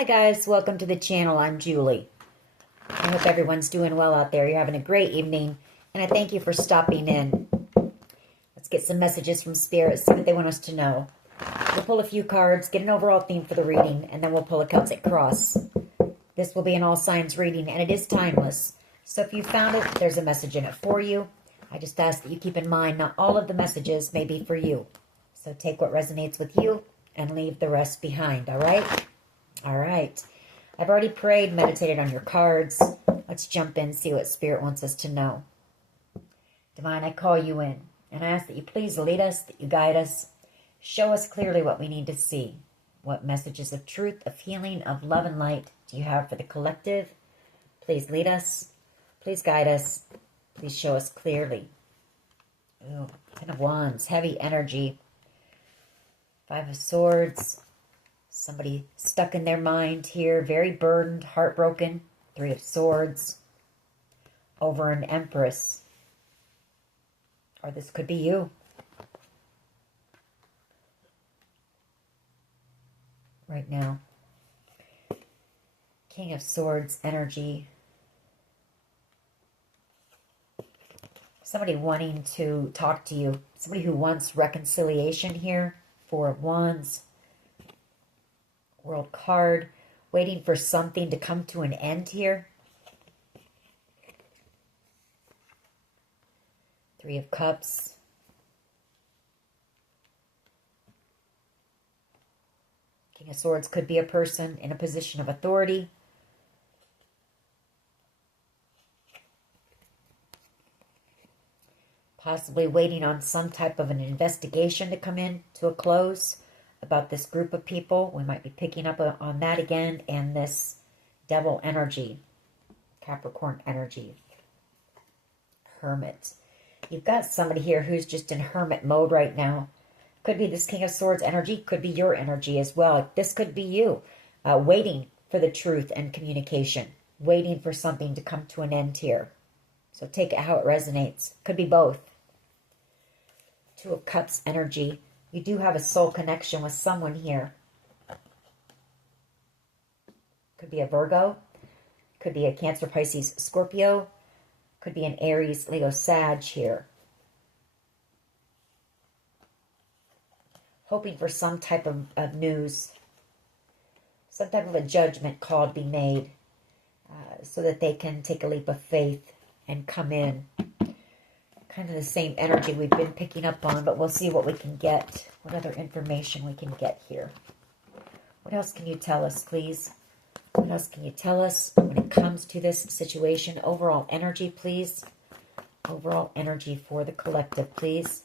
Hi guys, welcome to the channel. I'm Julie. I hope everyone's doing well out there. You're having a great evening, and I thank you for stopping in. Let's get some messages from Spirit, see what they want us to know. We'll pull a few cards, get an overall theme for the reading, and then we'll pull a Celtic cross. This will be an all signs reading, and it is timeless. So if you found it, there's a message in it for you. I just ask that you keep in mind not all of the messages may be for you. So take what resonates with you and leave the rest behind, all right? All right. I've already prayed, meditated on your cards. Let's jump in, see what Spirit wants us to know. Divine, I call you in, and I ask that you please lead us, that you guide us. Show us clearly what we need to see. What messages of truth, of healing, of love and light do you have for the collective? Please lead us. Please guide us. Please show us clearly. Ooh, Ten of Wands, heavy energy. Five of Swords. Somebody stuck in their mind here, very burdened, heartbroken. Three of Swords. Over an Empress. Or this could be you. Right now. King of Swords energy. Somebody wanting to talk to you. Somebody who wants reconciliation here. Four of Wands. World card. Waiting for something to come to an end here. Three of Cups. King of Swords could be a person in a position of authority. Possibly waiting on some type of an investigation to come in to a close about this group of people. We might be picking up on that again. And this Devil energy, Capricorn energy, Hermit. You've got somebody here who's just in hermit mode right now. Could be this King of Swords energy, could be your energy as well. This could be you, waiting for the truth and communication, waiting for something to come to an end here. So take it how it resonates. Could be both. Two of Cups energy. You do have a soul connection with someone here. Could be a Virgo. Could be a Cancer, Pisces, Scorpio. Could be an Aries, Leo, Sag here. Hoping for some type of news. Some type of a judgment call to be made. So that they can take a leap of faith and come in. Kind of the same energy we've been picking up on, but we'll see what we can get. What other information we can get here. What else can you tell us, please? What else can you tell us when it comes to this situation? Overall energy, please. Overall energy for the collective, please.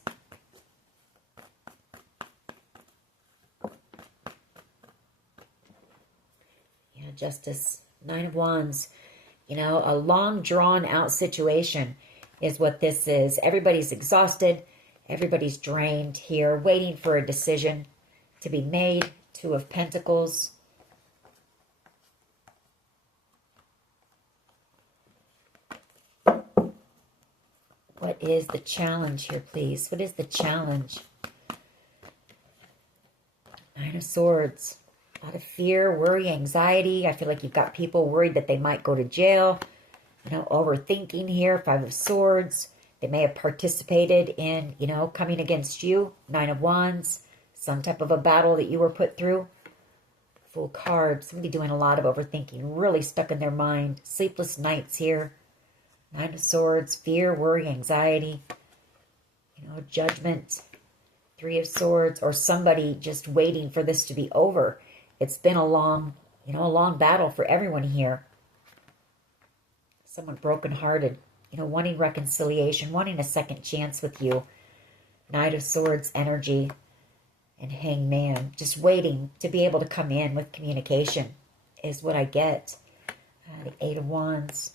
Yeah, Justice. Nine of Wands. You know, a long drawn out situation is what this is. Everybody's exhausted. Everybody's drained here, waiting for a decision to be made. Two of Pentacles. What is the challenge here, please? What is the challenge? Nine of Swords. A lot of fear, worry, anxiety. I feel like you've got people worried that they might go to jail. You know, overthinking here. Five of Swords. They may have participated in, you know, coming against you. Nine of Wands. Some type of a battle that you were put through. Full card. Somebody doing a lot of overthinking. Really stuck in their mind. Sleepless nights here. Nine of Swords. Fear, worry, anxiety. You know, judgment. Three of Swords. Or somebody just waiting for this to be over. It's been a long, you know, a long battle for everyone here. Someone brokenhearted, you know, wanting reconciliation, wanting a second chance with you. Knight of Swords energy and Hangman. Just waiting to be able to come in with communication is what I get. The Eight of Wands.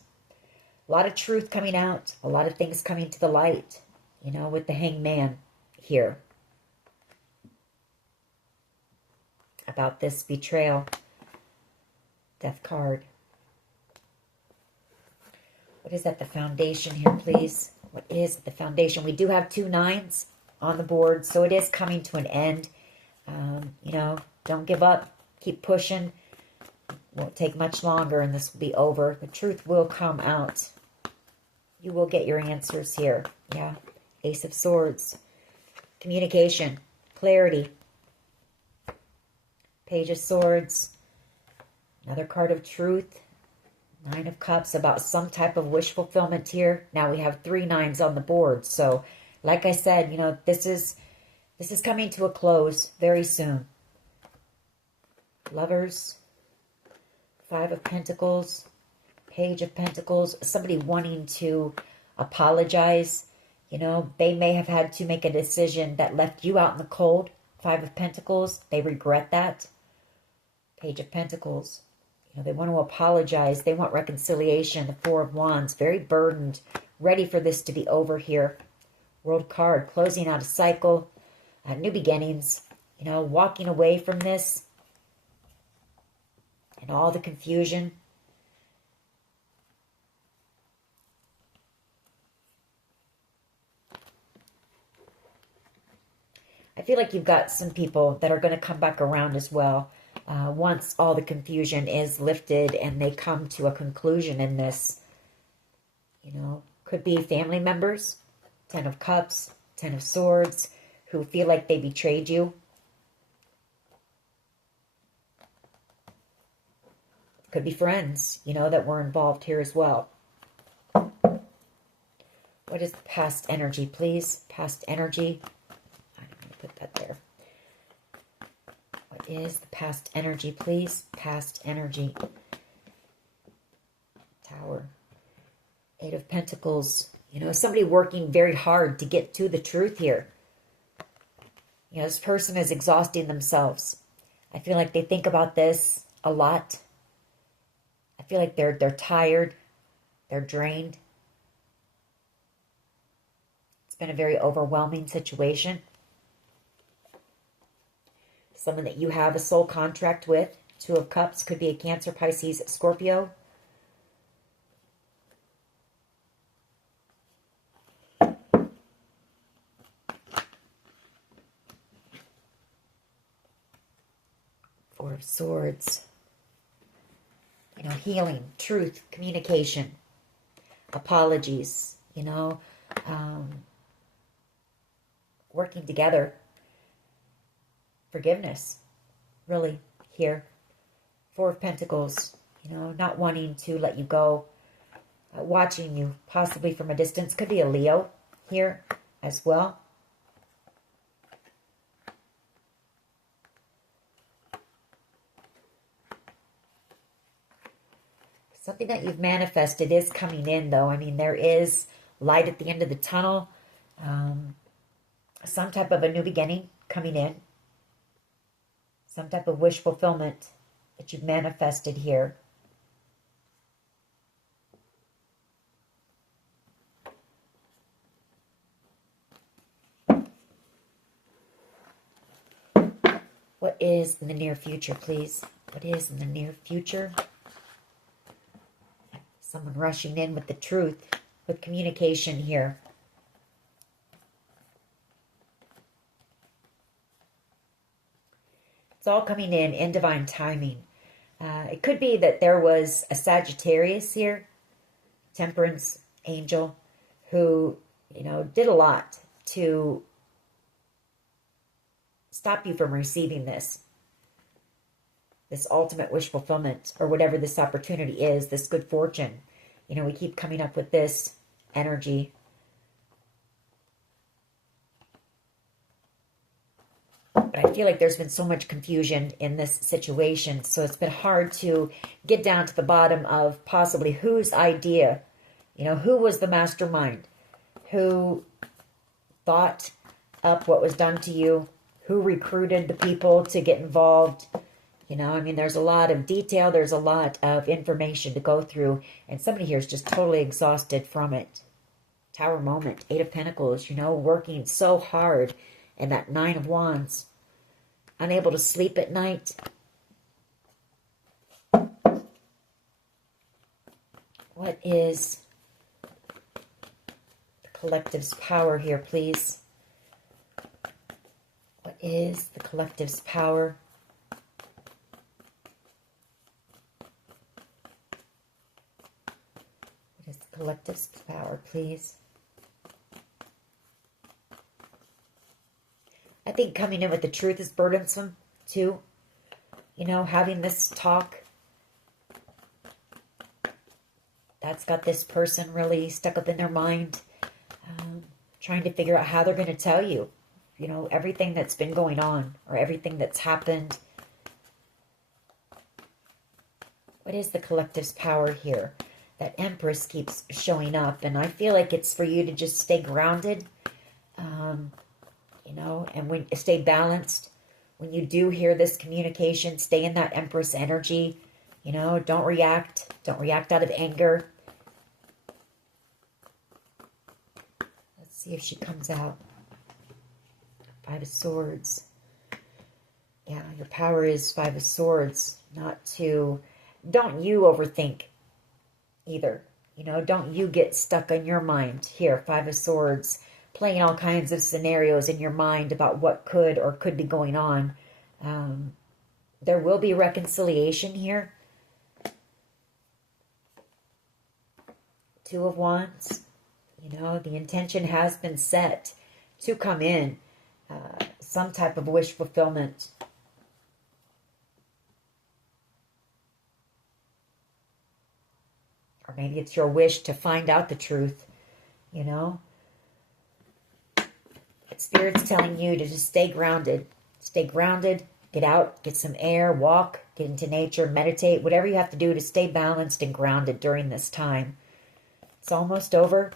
A lot of truth coming out. A lot of things coming to the light, you know, with the Hangman here. About this betrayal. Death card. What is at the foundation here, please? What is the foundation? We do have two nines on the board, so it is coming to an end. You know, don't give up. Keep pushing. Won't take much longer and this will be over. The truth will come out. You will get your answers here. Yeah. Ace of Swords. Communication. Clarity. Page of Swords. Another card of truth. Nine of Cups, about some type of wish fulfillment here. Now we have 3 nines on the board. So, like I said, you know, this is coming to a close very soon. Lovers. 5 of Pentacles. Page of Pentacles. Somebody wanting to apologize. You know, they may have had to make a decision that left you out in the cold. 5 of Pentacles. They regret that. Page of Pentacles. You know, they want to apologize. They want reconciliation. The 4 of Wands. Very burdened. Ready for this to be over here. World card. Closing out a cycle. New beginnings. You know, walking away from this. And all the confusion. I feel like you've got some people that are going to come back around as well. Once all the confusion is lifted and they come to a conclusion in this. You know, could be family members. 10 of Cups, 10 of Swords, who feel like they betrayed you. Could be friends, you know, that were involved here as well. What is the past energy, please? Past energy. I'm going to put that there. What is the past energy, please? Past energy. Tower. 8 of Pentacles. You know, somebody working very hard to get to the truth here. You know, this person is exhausting themselves. I feel like they think about this a lot. I feel like they're tired. They're drained. It's been a very overwhelming situation. Someone that you have a soul contract with. 2 of Cups. Could be a Cancer, Pisces, Scorpio. Four of Swords. You know, healing, truth, communication, apologies, you know, working together, forgiveness, really, here. 4 of Pentacles, you know, not wanting to let you go, watching you, possibly from a distance. Could be a Leo here as well. Something that you've manifested is coming in, though. I mean, there is light at the end of the tunnel. Some type of a new beginning coming in. Some type of wish fulfillment that you've manifested here. What is in the near future, please? What is in the near future? Someone rushing in with the truth, with communication here. It's all coming in divine timing. It could be that there was a Sagittarius here, Temperance angel, who, you know, did a lot to stop you from receiving this ultimate wish fulfillment, or whatever this opportunity is, this good fortune. You know, we keep coming up with this energy. But I feel like there's been so much confusion in this situation, so it's been hard to get down to the bottom of possibly whose idea, you know, who was the mastermind, who thought up what was done to you, who recruited the people to get involved. You know, I mean, there's a lot of detail. There's a lot of information to go through. And somebody here is just totally exhausted from it. Tower moment. 8 of Pentacles, you know, working so hard. And that 9 of Wands. Unable to sleep at night. What is the collective's power here, please? What is the collective's power? collective's power, please? I think coming in with the truth is burdensome, too. You know, having this talk, that's got this person really stuck up in their mind, trying to figure out how they're going to tell you, you know, everything that's been going on or everything that's happened. What is the collective's power here? That Empress keeps showing up, and I feel like it's for you to just stay grounded, you know, and stay balanced. When you do hear this communication, stay in that Empress energy, you know, don't react out of anger. Let's see if she comes out. 5 of Swords. Yeah, your power is 5 of Swords. Don't you overthink either. You know, don't you get stuck on your mind. Here, 5 of Swords, playing all kinds of scenarios in your mind about what could or could be going on. There will be reconciliation here. 2 of Wands. You know, the intention has been set to come in. Some type of wish fulfillment. Or maybe it's your wish to find out the truth, you know. But Spirit's telling you to just stay grounded. Stay grounded, get out, get some air, walk, get into nature, meditate, whatever you have to do to stay balanced and grounded during this time. It's almost over.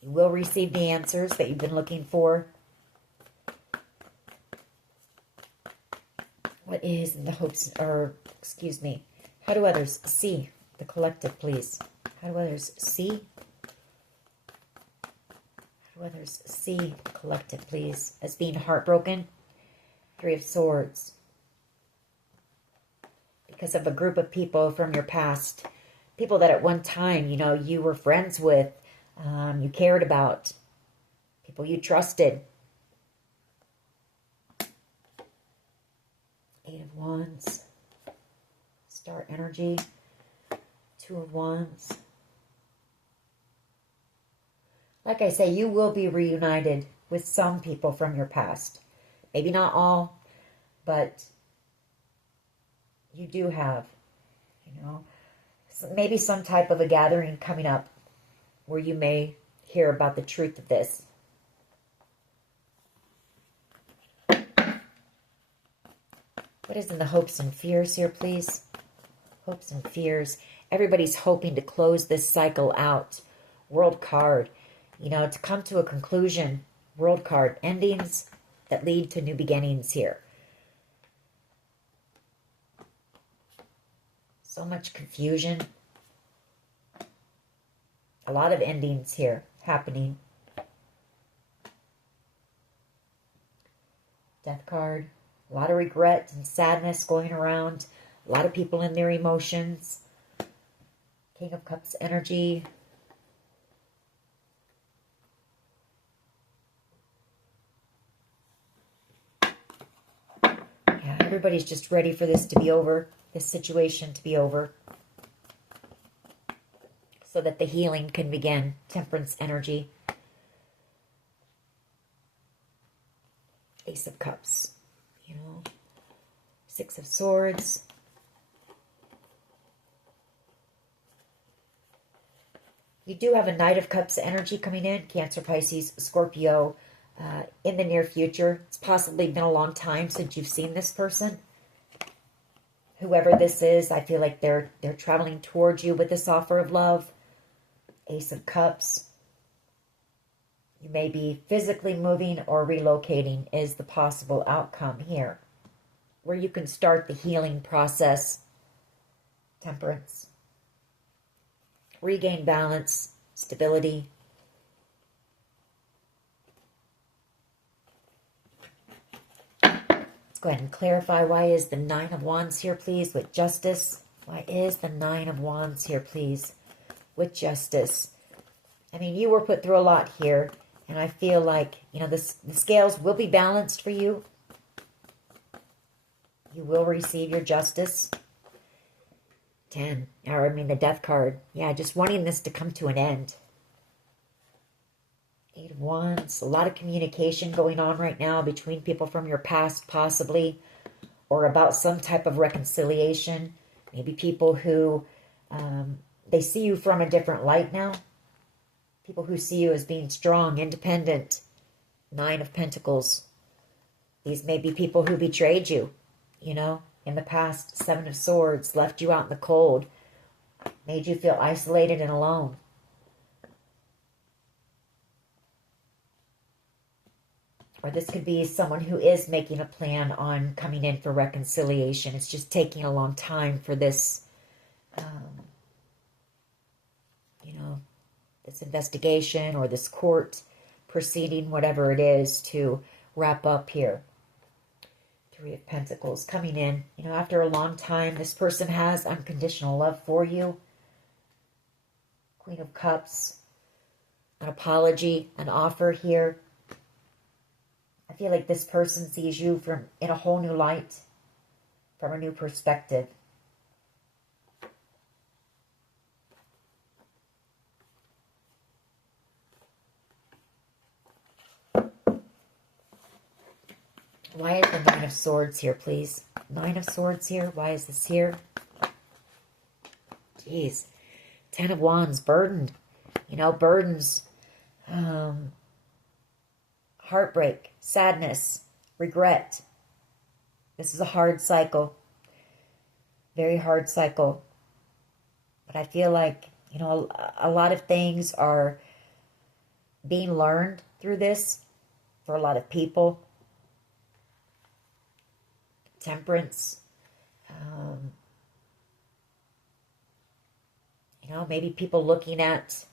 You will receive the answers that you've been looking for. What is in the hopes, or excuse me, how do others see the collective, please? How do others see? How do others see the collective, please? As being heartbroken. 3 of Swords. Because of a group of people from your past. People that at one time, you know, you were friends with. You cared about. People you trusted. 8 of Wands. Star energy. 2 of Wands. Like I say, you will be reunited with some people from your past. Maybe not all, but you do have, you know, maybe some type of a gathering coming up where you may hear about the truth of this. What is in the hopes and fears here, please? Hopes and fears. Everybody's hoping to close this cycle out. World card. You know, to come to a conclusion. World card. Endings that lead to new beginnings here. So much confusion. A lot of endings here happening. Death card. A lot of regret and sadness going around. A lot of people in their emotions. King of Cups energy. Yeah, everybody's just ready for this to be over. This situation to be over. So that the healing can begin. Temperance energy. Ace of Cups. You know. 6 of Swords. You do have a Knight of Cups energy coming in. Cancer, Pisces, Scorpio. In the near future. It's possibly been a long time since you've seen this person. Whoever this is, I feel like they're traveling towards you with this offer of love. Ace of Cups. You may be physically moving or relocating is the possible outcome here. Where you can start the healing process. Temperance. Regain balance, stability. Let's go ahead and clarify, why is the 9 of Wands here, please, with justice? Why is the 9 of Wands here, please, with justice? I mean, you were put through a lot here, and I feel like, you know, the scales will be balanced for you. You will receive your justice. 10. Or, I mean, the death card. Yeah, just wanting this to come to an end. 8 of Wands. A lot of communication going on right now between people from your past, possibly, or about some type of reconciliation. Maybe people who, they see you from a different light now. People who see you as being strong, independent. 9 of Pentacles. These may be people who betrayed you, you know, in the past. 7 of Swords, left you out in the cold, made you feel isolated and alone. Or this could be someone who is making a plan on coming in for reconciliation. It's just taking a long time for this, you know, this investigation or this court proceeding, whatever it is, to wrap up here. 3 of Pentacles coming in. You know, after a long time, this person has unconditional love for you. Queen of Cups. An apology, an offer here. I feel like this person sees you from in a whole new light, from a new perspective. Why is the 9 of Swords here, please? 9 of Swords here. Why is this here? Jeez. 10 of Wands, burdened. You know, burdens. Heartbreak, sadness, regret. This is a hard cycle. Very hard cycle. But I feel like, you know, a lot of things are being learned through this for a lot of people. Temperance. You know, maybe people looking at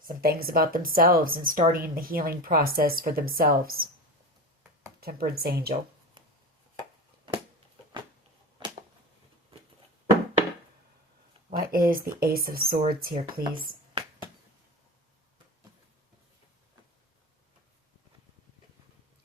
some things about themselves and starting the healing process for themselves. Temperance angel. What is the Ace of Swords here, please?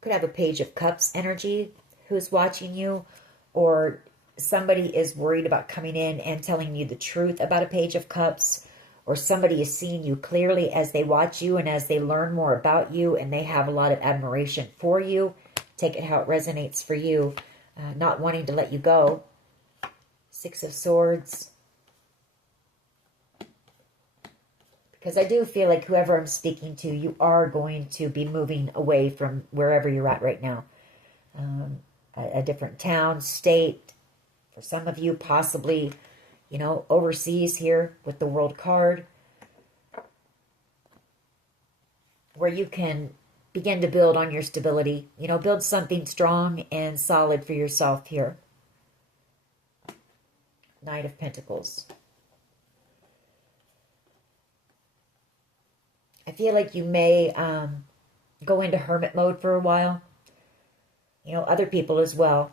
Could have a Page of Cups energy who's watching you, or somebody is worried about coming in and telling you the truth about a Page of Cups, or somebody is seeing you clearly as they watch you and as they learn more about you, and they have a lot of admiration for you. Take it how it resonates for you. Not wanting to let you go. 6 of Swords. Because I do feel like whoever I'm speaking to, you are going to be moving away from wherever you're at right now. A different town, state. For some of you, possibly, you know, overseas here with the World card. Where you can begin to build on your stability. You know, build something strong and solid for yourself here. Knight of Pentacles. I feel like you may go into hermit mode for a while. You know, other people as well.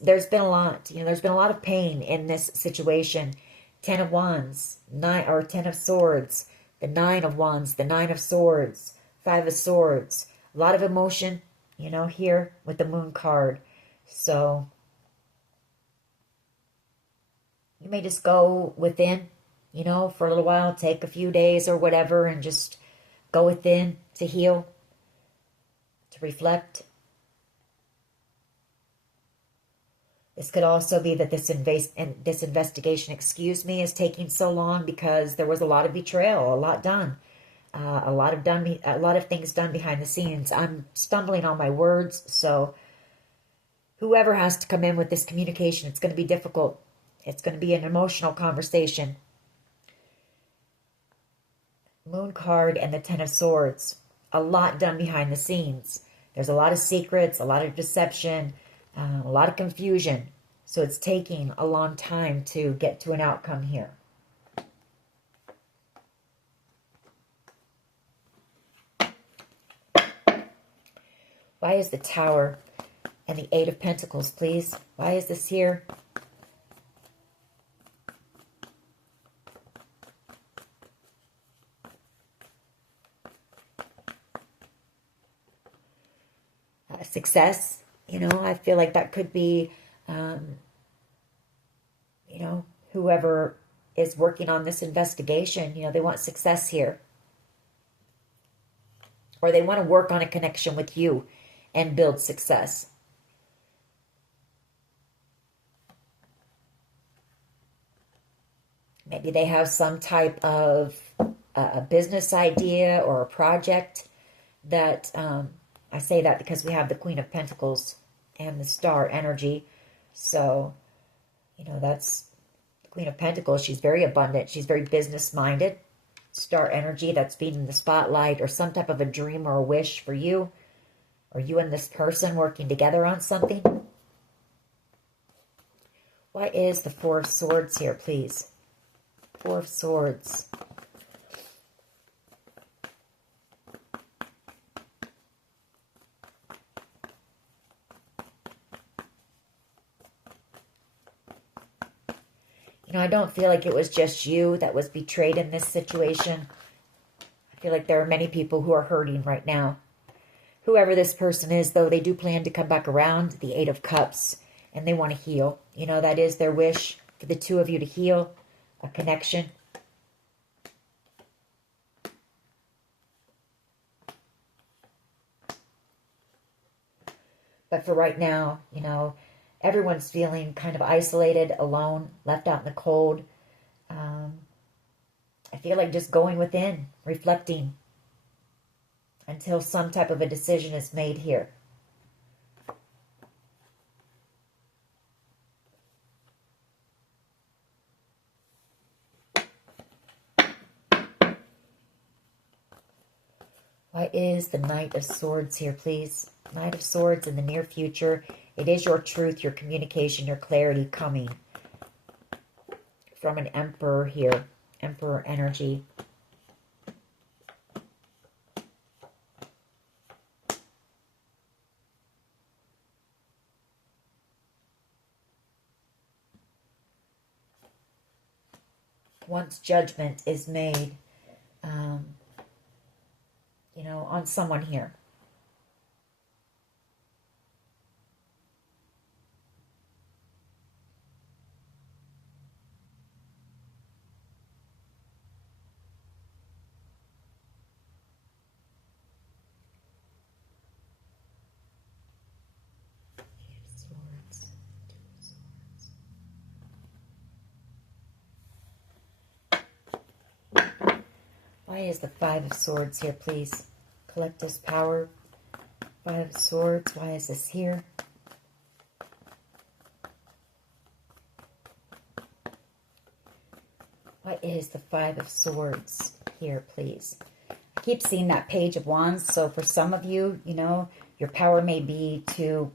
There's been a lot. You know, there's been a lot of pain in this situation. 10 of Wands, 10 of Swords, the 9 of Wands, the 9 of Swords, 5 of Swords. A lot of emotion, you know, here with the Moon card. So you may just go within, you know, for a little while, take a few days or whatever, and just go within to heal, to reflect. This could also be that this investigation, is taking so long because there was a lot of betrayal, a lot done, a lot of things done behind the scenes. I'm stumbling on my words, so whoever has to come in with this communication, it's going to be difficult. It's going to be an emotional conversation. Moon card and the 10 of Swords. A lot done behind the scenes. There's a lot of secrets, a lot of deception, a lot of confusion. So it's taking a long time to get to an outcome here. Why is the Tower and the 8 of Pentacles, please? Why is this here? Success, you know, I feel like that could be, you know, whoever is working on this investigation. You know, they want success here. Or they want to work on a connection with you and build success. Maybe they have some type of a business idea or a project that, I say that because we have the Queen of Pentacles and the Star energy. So, you know, that's the Queen of Pentacles. She's very abundant. She's very business-minded. Star energy, that's being in the spotlight, or some type of a dream or a wish for you, or you and this person working together on something. Why is the Four of Swords here, please? Four of Swords. You know, I don't feel like it was just you that was betrayed in this situation. I feel like there are many people who are hurting right now. Whoever this person is, though, they do plan to come back around. The Eight of Cups. And they want to heal. You know, that is their wish for the two of you to heal. A connection. But for right now, you know, everyone's feeling kind of isolated, alone, left out in the cold. I feel like just going within, reflecting until some type of a decision is made here. Why is the Knight of Swords here, please? Knight of Swords in the near future. It is your truth, your communication, your clarity coming from an Emperor here. Emperor energy. Once judgment is made, you know, on someone here. Why is the Five of Swords here, please? Collective power. Five of Swords. Why is this here? Why is the Five of Swords here, please? I keep seeing that Page of Wands. So for some of you, you know, your power may be to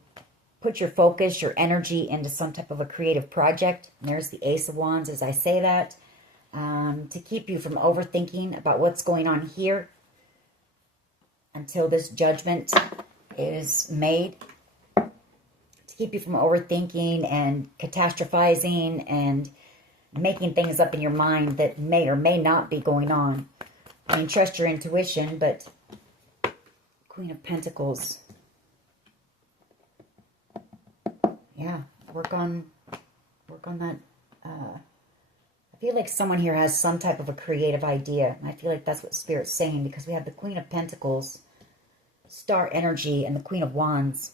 put your focus, your energy into some type of a creative project. And there's the Ace of Wands as I say that. To keep you from overthinking about what's going on here until this judgment is made. To keep you from overthinking and catastrophizing and making things up in your mind that may or may not be going on. I mean, trust your intuition, but Queen of Pentacles. Yeah, work on that. I feel like someone here has some type of a creative idea. And I feel like that's what Spirit's saying, because we have the Queen of Pentacles, Star energy, and the Queen of Wands.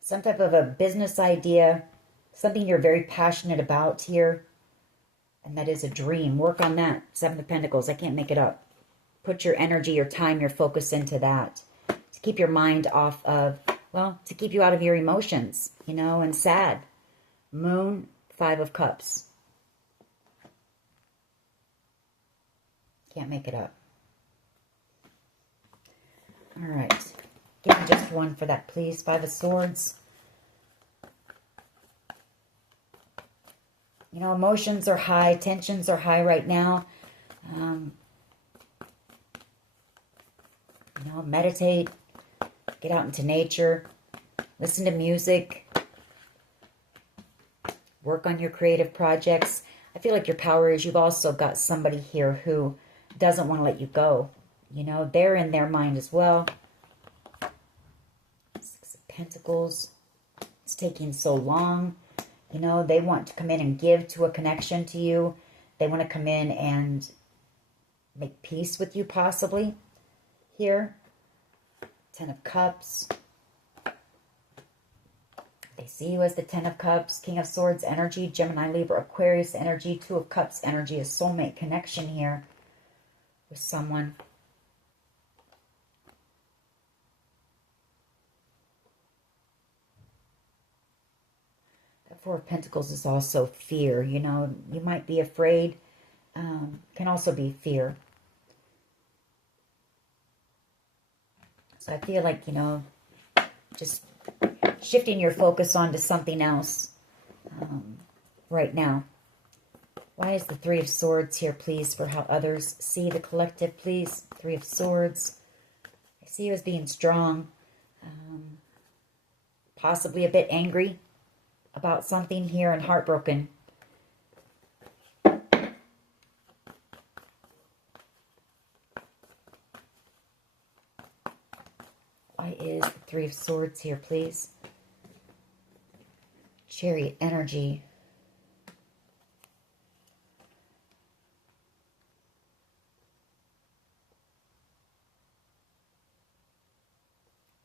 Some type of a business idea, something you're very passionate about here. And that is a dream. Work on that. Seven of Pentacles. I can't make it up. Put your energy, your time, your focus into that. To keep your mind off of, well, to keep you out of your emotions, you know, and sad. Moon, Five of Cups. Can't make it up. All right. Give me just one for that, please. Five of Swords. You know, emotions are high. Tensions are high right now. You know, meditate. Get out into nature. Listen to music. Work on your creative projects. I feel like your power is you've also got somebody here who doesn't want to let you go. You know, they're in their mind as well. Six of Pentacles. It's taking so long. You know, they want to come in and give to a connection to you. They want to come in and make peace with you, possibly, here. Ten of Cups. They see you as the Ten of Cups, King of Swords energy, Gemini, Libra, Aquarius energy, Two of Cups energy, a soulmate connection here with someone. The Four of Pentacles is also fear. You know, you might be afraid. Can also be fear. So I feel like, you know, just shifting your focus onto something else right now. Why is the Three of Swords here, please, for how others see the collective, please? Three of Swords. I see you as being strong, possibly a bit angry about something here and heartbroken. Why is the Three of Swords here, please? Chariot energy.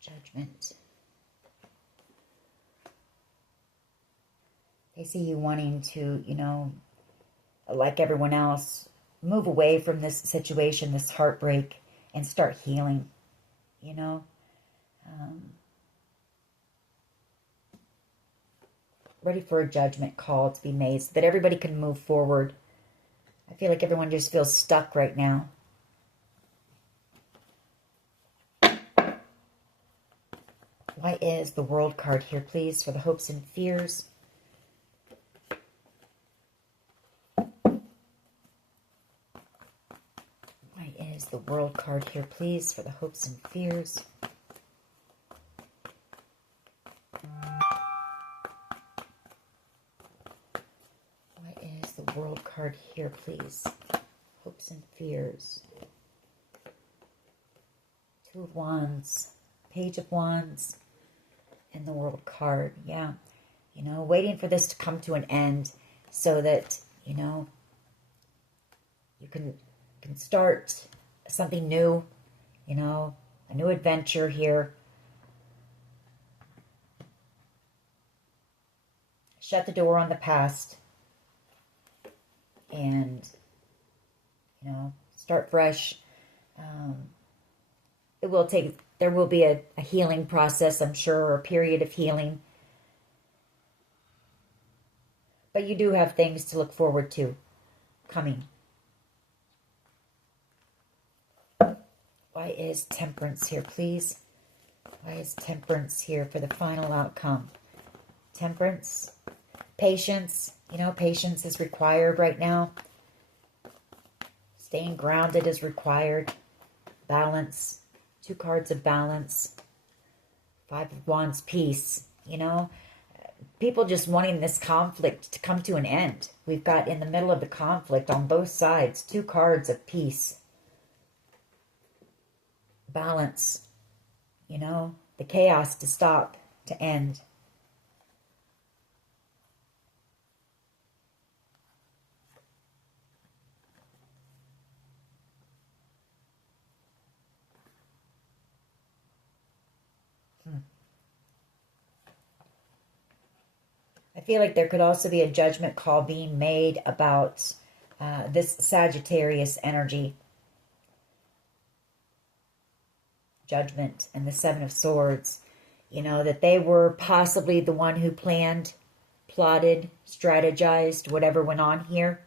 Judgment. They see you wanting to, you know, like everyone else, move away from this situation, this heartbreak, and start healing, you know. Ready for a judgment call to be made so that everybody can move forward. I feel like everyone just feels stuck right now. Why is the World card here, please, for the hopes and fears? Why is the World card here, please, for the hopes and fears? World card here, please. Hopes and fears. Two of Wands, Page of Wands, and the World card. Yeah, you know, waiting for this to come to an end so that, you know, you can start something new, you know, a new adventure here. Shut the door on the past. And, you know, start fresh. There will be a healing process, I'm sure, or a period of healing. But you do have things to look forward to coming. Why is Temperance here, please? Why is Temperance here for the final outcome? Temperance, patience. You know, patience is required right now. Staying grounded is required. Balance. Two cards of balance. Five of Wands, peace. You know, people just wanting this conflict to come to an end. We've got in the middle of the conflict on both sides, two cards of peace. Balance. You know, the chaos to stop, to end. I feel like there could also be a judgment call being made about this Sagittarius energy. Judgment and the Seven of Swords. You know, that they were possibly the one who planned, plotted, strategized, whatever went on here.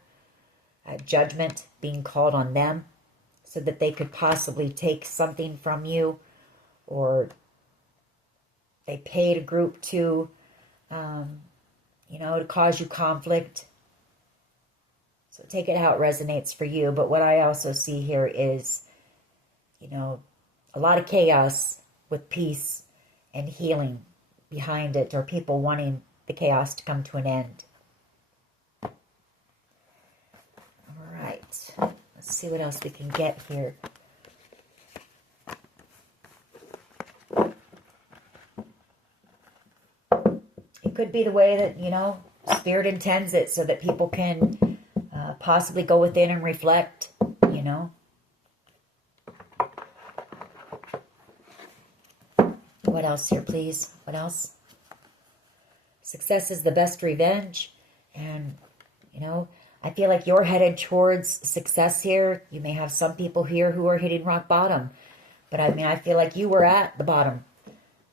Judgment being called on them so that they could possibly take something from you, or they paid a group to, you know, to cause you conflict. So take it how it resonates for you. But what I also see here is, you know, a lot of chaos with peace and healing behind it, or people wanting the chaos to come to an end. All right. Let's see what else we can get here. It could be the way that, you know, Spirit intends it so that people can possibly go within and reflect, you know. What else here, please? What else? Success is the best revenge. And, you know, I feel like you're headed towards success here. You may have some people here who are hitting rock bottom. But, I mean, I feel like you were at the bottom.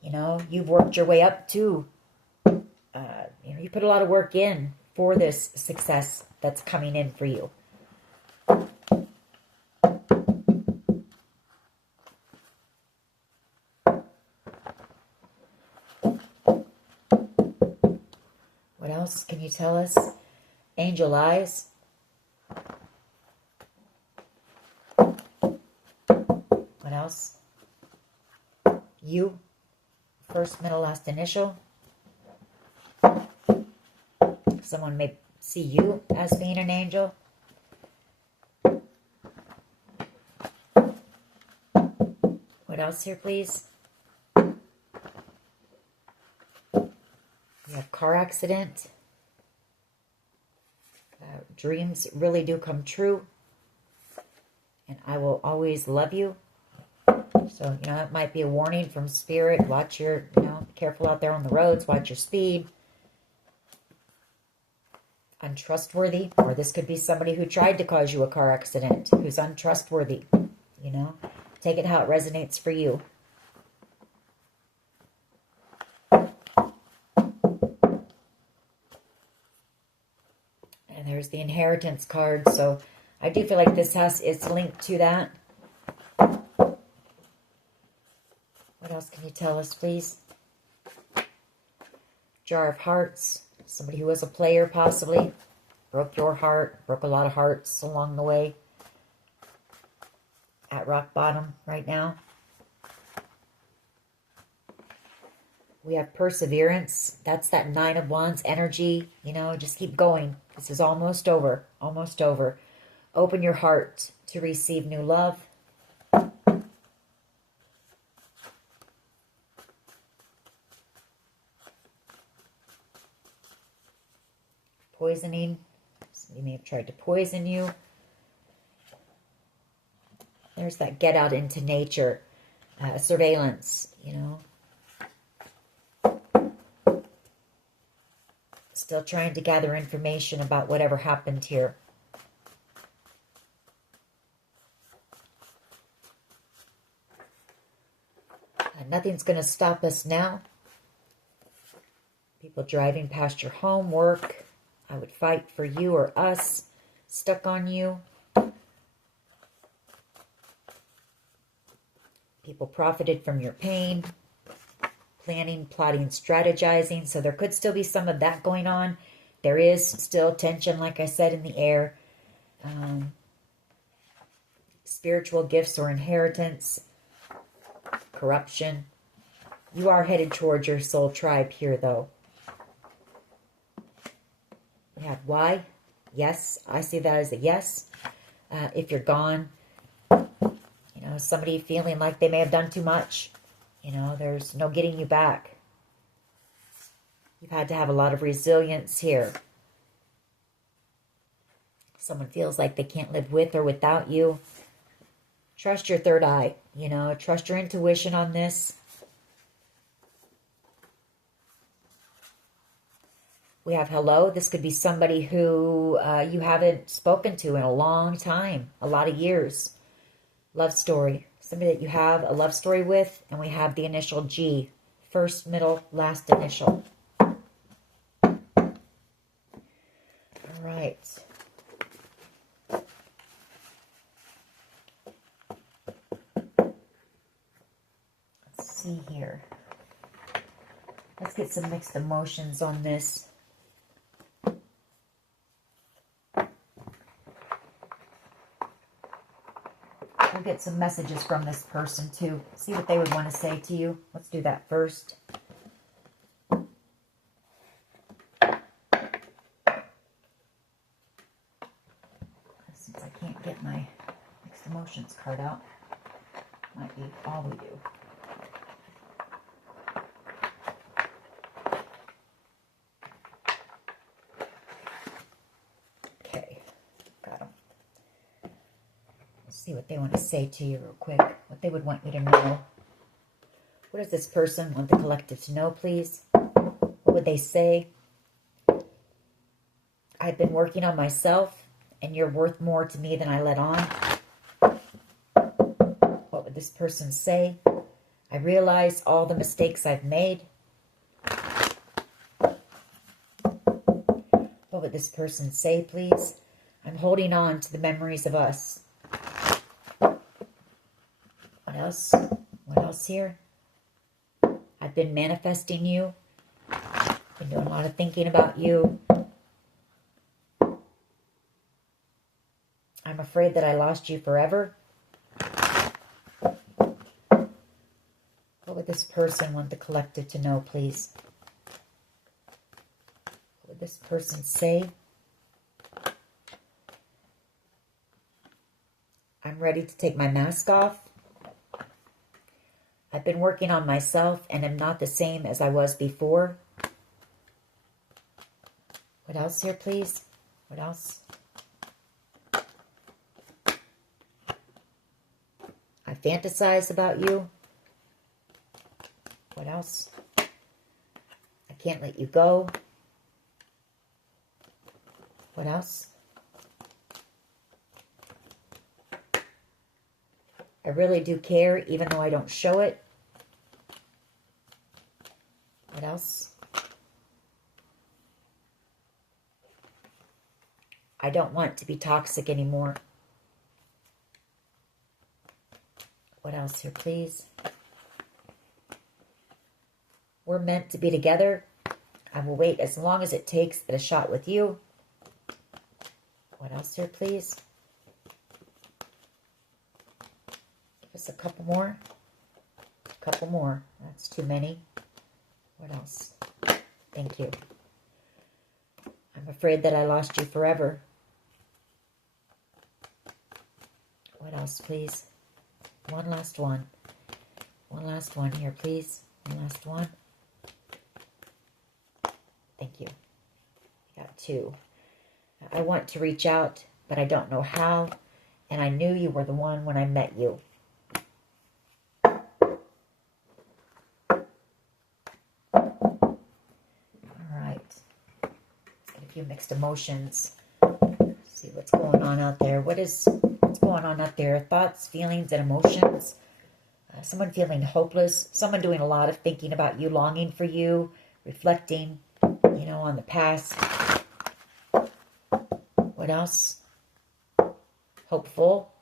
You know, you've worked your way up to, you know, you put a lot of work in for this success that's coming in for you. What else can you tell us? Angel eyes. What else? You. First, middle, last initial. Someone may see you as being an angel. What else here, please? We have car accident. Dreams really do come true. And I will always love you. So, you know, it might be a warning from Spirit. Watch your, you know, be careful out there on the roads. Watch your speed. Untrustworthy. Or this could be somebody who tried to cause you a car accident. Who's untrustworthy. You know. Take it how it resonates for you. And there's the inheritance card. So I do feel like this is linked to that. What else can you tell us, please? Jar of Hearts. Somebody who was a player, possibly. Broke your heart. Broke a lot of hearts along the way. At rock bottom right now. We have perseverance. That's that 9 of Wands energy. You know, just keep going. This is almost over. Almost over. Open your heart to receive new love. Poisoning. Somebody may have tried to poison you. There's that get out into nature. Surveillance, you know. Still trying to gather information about whatever happened here. Nothing's going to stop us now. People driving past your home, work. I would fight for you or us. Stuck on you. People profited from your pain. Planning, plotting, strategizing. So there could still be some of that going on. There is still tension, like I said, in the air. Spiritual gifts or inheritance. Corruption. You are headed towards your soul tribe here, though. We have why? Yes. I see that as a yes. If you're gone, you know, somebody feeling like they may have done too much. You know, there's no getting you back. You've had to have a lot of resilience here. Someone feels like they can't live with or without you. Trust your third eye. You know, trust your intuition on this. We have hello. This could be somebody who you haven't spoken to in a long time, a lot of years. Love story. Somebody that you have a love story with. And we have the initial G. First, middle, last initial. All right. Let's see here. Let's get some mixed emotions on this. We'll get some messages from this person too. See what they would want to say to you. Let's do that first. Since I can't get my mixed emotions card out, might be all we do. See what they want to say to you real quick. What they would want you to know. What does this person want the collective to know, please? What would they say? I've been working on myself, and you're worth more to me than I let on. What would this person say? I realize all the mistakes I've made. What would this person say, please? I'm holding on to the memories of us. What else? What else here? I've been manifesting you. Been doing a lot of thinking about you. I'm afraid that I lost you forever. What would this person want the collective to know, please? What would this person say? I'm ready to take my mask off. I've been working on myself and am not the same as I was before. What else here, please? What else? I fantasize about you. What else? I can't let you go. What else? I really do care, even though I don't show it. What else? I don't want to be toxic anymore. What else here, please? We're meant to be together. I will wait as long as it takes at a shot with you. What else here, please? Give us a couple more. A couple more. That's too many. What else? Thank you. I'm afraid that I lost you forever. What else, please? One last one. One last one here, please. One last one. Thank you. Got two. I want to reach out, but I don't know how. And I knew you were the one when I met you. All right. Let's get a few mixed emotions. See what's going on out there. What's going on out there? Thoughts, feelings, and emotions. Someone feeling hopeless. Someone doing a lot of thinking about you, longing for you, reflecting, on the past. What else? Hopeful.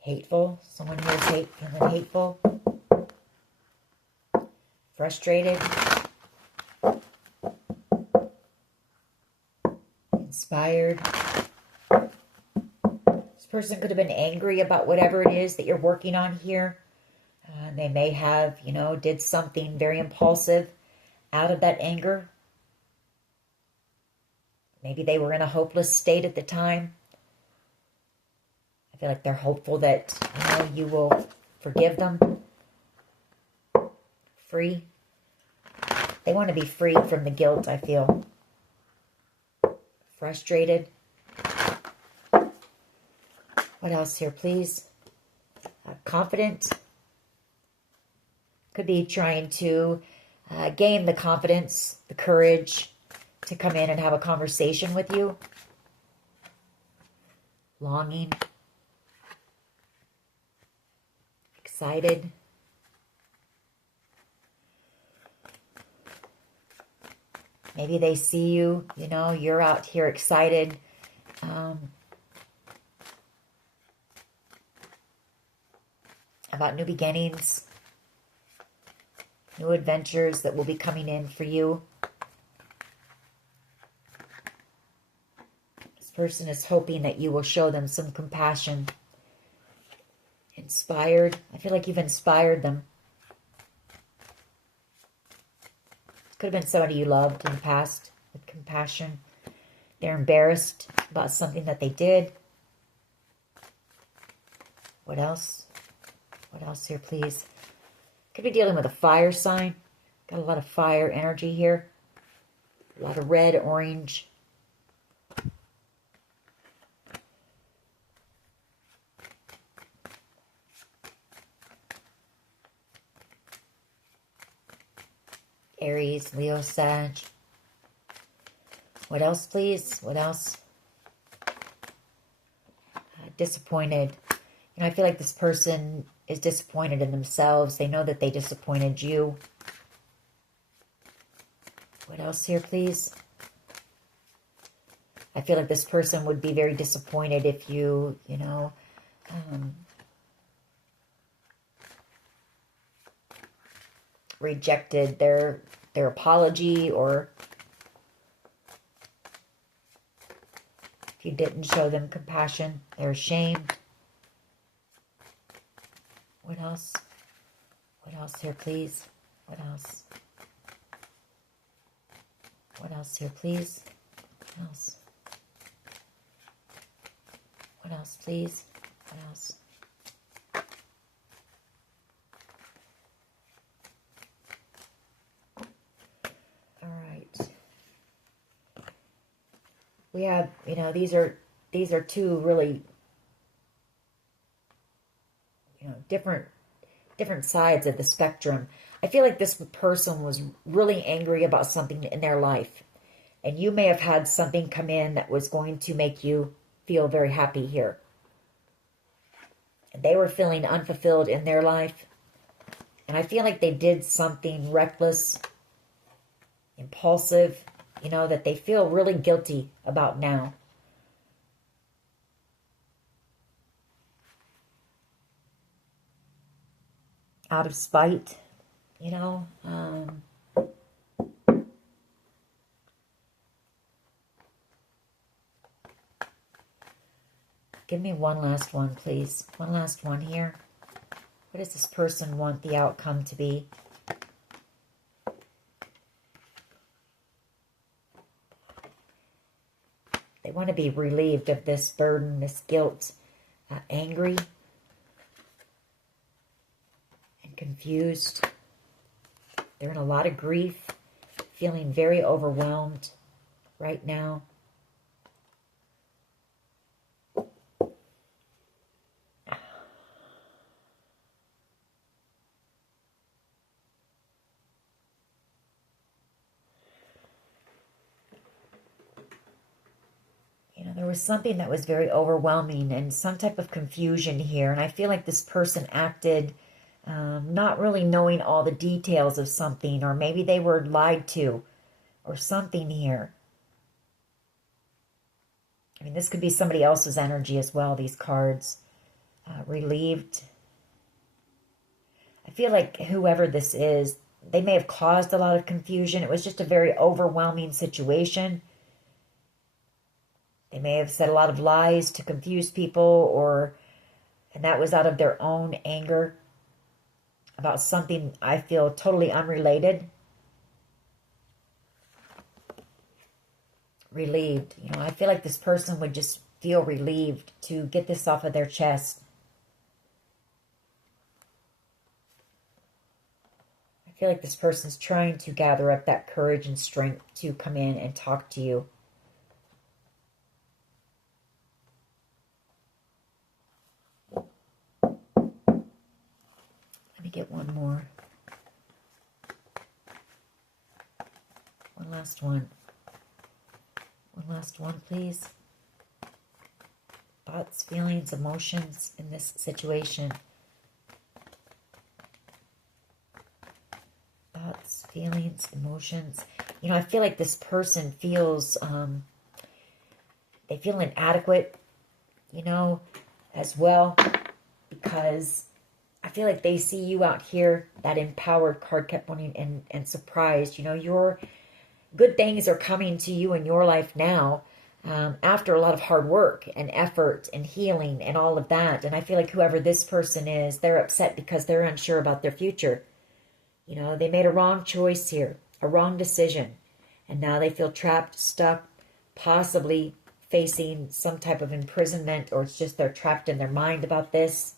Hateful. Someone here is feeling hateful. Frustrated. Inspired. This person could have been angry about whatever it is that you're working on here. They may have, did something very impulsive out of that anger. Maybe they were in a hopeless state at the time. I feel like they're hopeful that, you will forgive them. Free. They want to be freed from the guilt, I feel. Frustrated. What else here, please? Confident. Could be trying to gain the confidence, the courage to come in and have a conversation with you. Longing. Excited. Maybe they see you, you're out here excited. About new beginnings. New adventures that will be coming in for you. This person is hoping that you will show them some compassion. Inspired. I feel like you've inspired them. Could have been somebody you loved in the past with compassion. They're embarrassed about something that they did. What else? What else here, please? Could be dealing with a fire sign. Got a lot of fire energy here. A lot of red, orange. Aries, Leo, Sag. What else, please? What else? Disappointed. You know, I feel like this person is disappointed in themselves. They know that they disappointed you. What else here, please? I feel like this person would be very disappointed if you, you know, rejected their apology, or if you didn't show them compassion. They're ashamed. What else? What else here, please? What else? What else here, please? What else? What else, please? What else? All right. We have, you know, these are two really, you know, different sides of the spectrum. I feel like this person was really angry about something in their life, and you may have had something come in that was going to make you feel very happy here. And they were feeling unfulfilled in their life, and I feel like they did something reckless, impulsive, you know, that they feel really guilty about now. Out of spite, you know. Give me one last one, please. One last one here. What does this person want the outcome to be? They want to be relieved of this burden, this guilt, angry and confused. They're in a lot of grief, feeling very overwhelmed right now. You know, there was something that was very overwhelming and some type of confusion here. And I feel like this person acted not really knowing all the details of something, or maybe they were lied to or something here. I mean, this could be somebody else's energy as well, these cards. Relieved. I feel like whoever this is, they may have caused a lot of confusion. It was just a very overwhelming situation. They may have said a lot of lies to confuse people, and that was out of their own anger about something I feel totally unrelated. Relieved. You know, I feel like this person would just feel relieved to get this off of their chest. I feel like this person's trying to gather up that courage and strength to come in and talk to you. Let me get one more. One last one. One last one, please. Thoughts, feelings, emotions in this situation. Thoughts, feelings, emotions. You know, I feel like this person feels, they feel inadequate, you know, as well, because I feel like they see you out here. That empowered card kept wanting and surprised. You know, your good things are coming to you in your life now, after a lot of hard work and effort and healing and all of that. And I feel like whoever this person is, they're upset because they're unsure about their future. You know, they made a wrong choice here, a wrong decision. And now they feel trapped, stuck, possibly facing some type of imprisonment, or it's just they're trapped in their mind about this.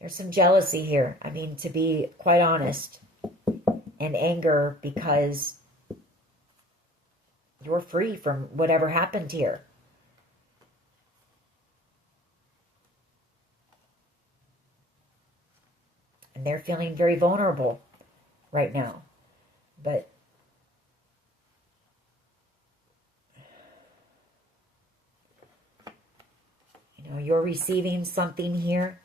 There's some jealousy here. I mean, to be quite honest, and anger because you're free from whatever happened here. And they're feeling very vulnerable right now. But you know, you're receiving something here.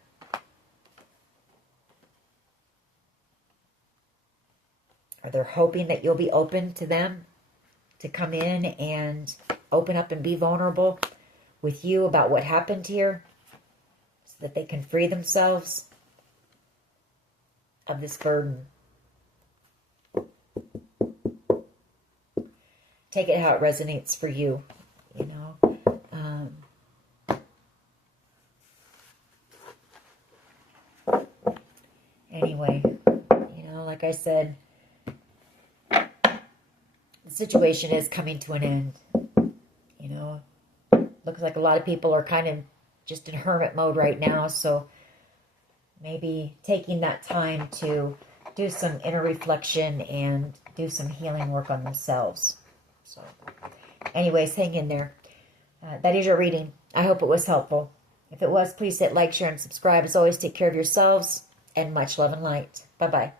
Or they're hoping that you'll be open to them to come in and open up and be vulnerable with you about what happened here so that they can free themselves of this burden. Take it how it resonates for you, you know. Anyway, you know, like I said, the situation is coming to an end. You know, looks like a lot of people are kind of just in hermit mode right now, so maybe taking that time to do some inner reflection and do some healing work on themselves. So anyways, hang in there. That is your reading. I hope it was helpful. If it was, please hit like, share, and subscribe. As always, take care of yourselves, and much love and light. Bye-bye.